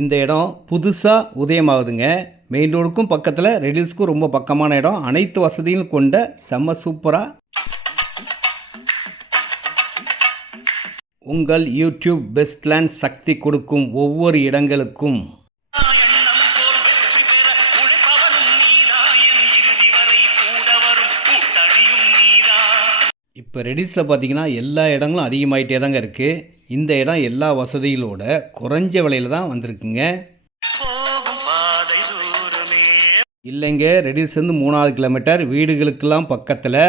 இந்த இடம் புதுசாக உதயமாகுதுங்க. மெயின் ரோடுக்கும் பக்கத்தில், ரெடில்ஸ்க்கும் ரொம்ப பக்கமான இடம். அனைத்து வசதியும் கொண்ட செம்ம சூப்பராக உங்கள் யூடியூப் பெஸ்ட்லேண்ட் சக்தி கொடுக்கும் ஒவ்வொரு இடங்களுக்கும் இப்போ ரெடில்ஸில் பார்த்தீங்கன்னா எல்லா இடங்களும் அதிகமாகிட்டே தாங்க இருக்குது. இந்த இடம் எல்லா வசதிகளோட குறைஞ்ச விலையில் தான் வந்திருக்குங்க. இல்லைங்க, ரெடில்ஸ்லேருந்து 3வது கிலோமீட்டர், வீடுகளுக்கெல்லாம் பக்கத்தில்.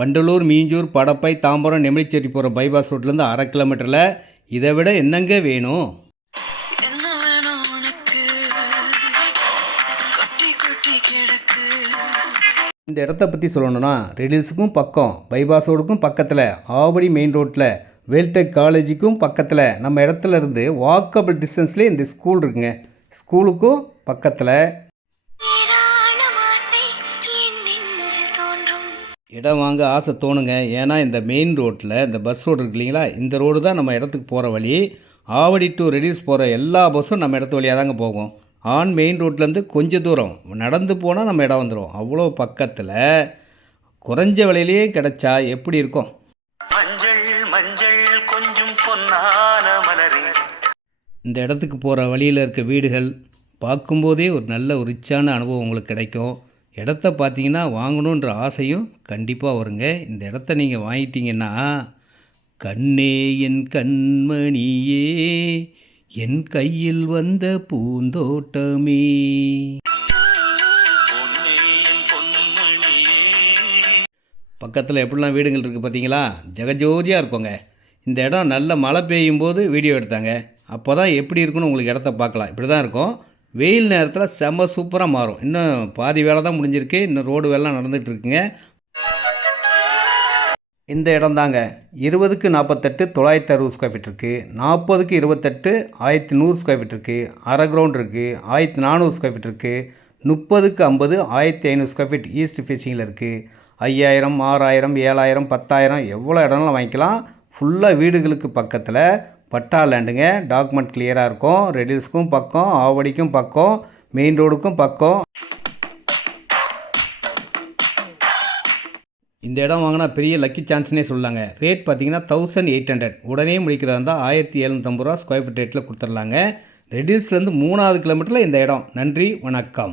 வண்டலூர், மீஞ்சூர், படப்பை, தாம்பரம், நெமிலிச்சேரி போகிற பைபாஸ் ரோட்லேருந்து 1/2 கிலோமீட்டரில். இதை விட என்னங்க வேணும்? இந்த இடத்த பற்றி சொல்லணும்னா, ரெடில்ஸுக்கும் பக்கம், பைபாஸ் ரோடுக்கும் பக்கத்தில், ஆவடி மெயின் ரோட்டில், வேல்டெக் காலேஜுக்கும் பக்கத்தில், நம்ம இடத்துல இருந்து வாக்கபிள் டிஸ்டன்ஸ்லேயே இந்த ஸ்கூல் இருக்குங்க. ஸ்கூலுக்கும் பக்கத்தில். இடம் வாங்க ஆசை தோணுங்க. ஏன்னா இந்த மெயின் ரோட்டில் இந்த பஸ் ரோடு இருக்கு இல்லைங்களா, இந்த ரோடு தான் நம்ம இடத்துக்கு போகிற வழி. ஆவடி டு ரெடில்ஸ் போகிற எல்லா பஸ்ஸும் நம்ம இடத்து வழியாக தாங்க போகும். மெயின் ரோட்லேருந்து கொஞ்சம் தூரம் நடந்து போனால் நம்ம இடம் வந்துடும். அவ்வளோ பக்கத்தில் குறைஞ்ச விலையிலேயே கிடைச்சா எப்படி இருக்கும்? இந்த இடத்துக்கு போகிற வழியில் இருக்க வீடுகள் பார்க்கும்போதே ஒரு நல்ல ரிச்சான அனுபவம் உங்களுக்கு கிடைக்கும். இடத்த பார்த்தீங்கன்னா வாங்கணுன்ற ஆசையும் கண்டிப்பாக வருங்க. இந்த இடத்த நீங்கள் வாங்கிட்டீங்கன்னா, கண்ணே என் கண்மணியே, என் கையில் வந்த பூந்தோட்டமே. பக்கத்தில் எப்படிலாம் வீடுகள் இருக்குது பார்த்தீங்களா? ஜெகஜோதியாக இருக்குங்க. இந்த இடம் நல்ல மழை பெய்யும் போது வீடியோ எடுத்தாங்க. அப்போ தான் எப்படி இருக்குன்னு உங்களுக்கு இடத்த பார்க்கலாம். இப்படி தான் இருக்கும். வெயில் நேரத்தில் செம்ம சூப்பராக மாறும். இன்னும் பாதி வேலை தான் முடிஞ்சிருக்கு. இன்னும் ரோடு வேலைலாம் நடந்துகிட்டு இருக்குங்க. இந்த இடம் தாங்க 20க்கு 48 960 ஸ்கொயர் ஃபீட் இருக்குது. 40க்கு 28 1100 ஸ்கொயர் ஃபீட் இருக்குது. அரை கிரவுண்ட் இருக்குது. 1400 ஸ்கொயர் ஃபீட் இருக்குது. 30க்கு 50 1500 ஸ்கொயர் ஃபீட் ஈஸ்ட் ஃபேஸிங்கில் இருக்குது. 5000 6000 7000 10,000 எவ்வளோ இடம்லாம் வாங்கிக்கலாம். ஃபுல்லாக வீடுகளுக்கு பக்கத்தில் பட்டா லேண்டுங்க. டாக்குமெண்ட் கிளியராக இருக்கும். ரெடில்ஸ்க்கும் பக்கம், ஆவடிக்கும் பக்கம், மெயின் ரோடுக்கும் பக்கம். இந்த இடம் வாங்கினா பெரிய லக்கி சான்ஸ்னே சொல்லாங்க. ரேட் பார்த்தீங்கன்னா 1800. உடனே முடிக்கிறதா இருந்தால் 1750 ரூபா ஸ்கொயர் ஃபீட் ரேட்டில் கொடுத்துர்லாங்க. ரெடில்ஸ்லேருந்து 3வது கிலோமீட்டரில் இந்த இடம். நன்றி, வணக்கம்.